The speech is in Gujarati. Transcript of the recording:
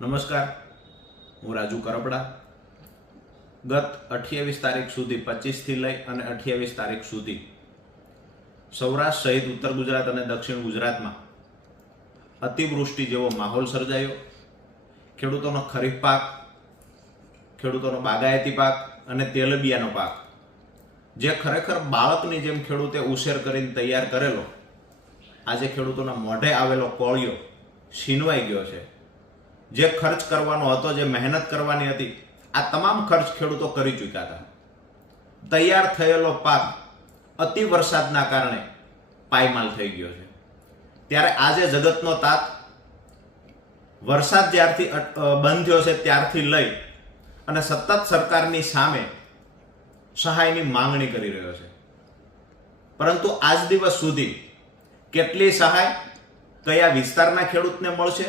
નમસ્કાર, હું રાજુ કરપડા. ગત 28 તારીખ સુધી 25થી લઈ અને 28 તારીખ સુધી સૌરાષ્ટ્ર સહિત ઉત્તર ગુજરાત અને દક્ષિણ ગુજરાતમાં અતિવૃષ્ટિ જેવો માહોલ સર્જાયો. ખેડૂતોનો ખરીફ પાક, ખેડૂતોનો બાગાયતી પાક અને તેલબિયાનો પાક, જે ખરેખર બાળકની જેમ ખેડૂતે ઉછેર કરીને તૈયાર કરેલો, આજે ખેડૂતોના મોઢે આવેલો કોળિયો છીનવાઈ ગયો છે. જે ખર્ચ કરવાનો હતો, જે મહેનત કરવાની હતી, આ તમામ ખર્ચ ખેડૂતો કરી ચૂક્યા હતા. તૈયાર થયેલો પાક અતિ વરસાદના કારણે પાયમાલ થઈ ગયો છે. ત્યારે આજે જગતનો તાત વરસાદ જ્યારથી બંધ થયો છે ત્યારથી લઈ અને સતત સરકારની સામે સહાયની માંગણી કરી રહ્યો છે. પરંતુ આજ દિવસ સુધી કેટલી સહાય કયા વિસ્તારના ખેડૂતને મળશે,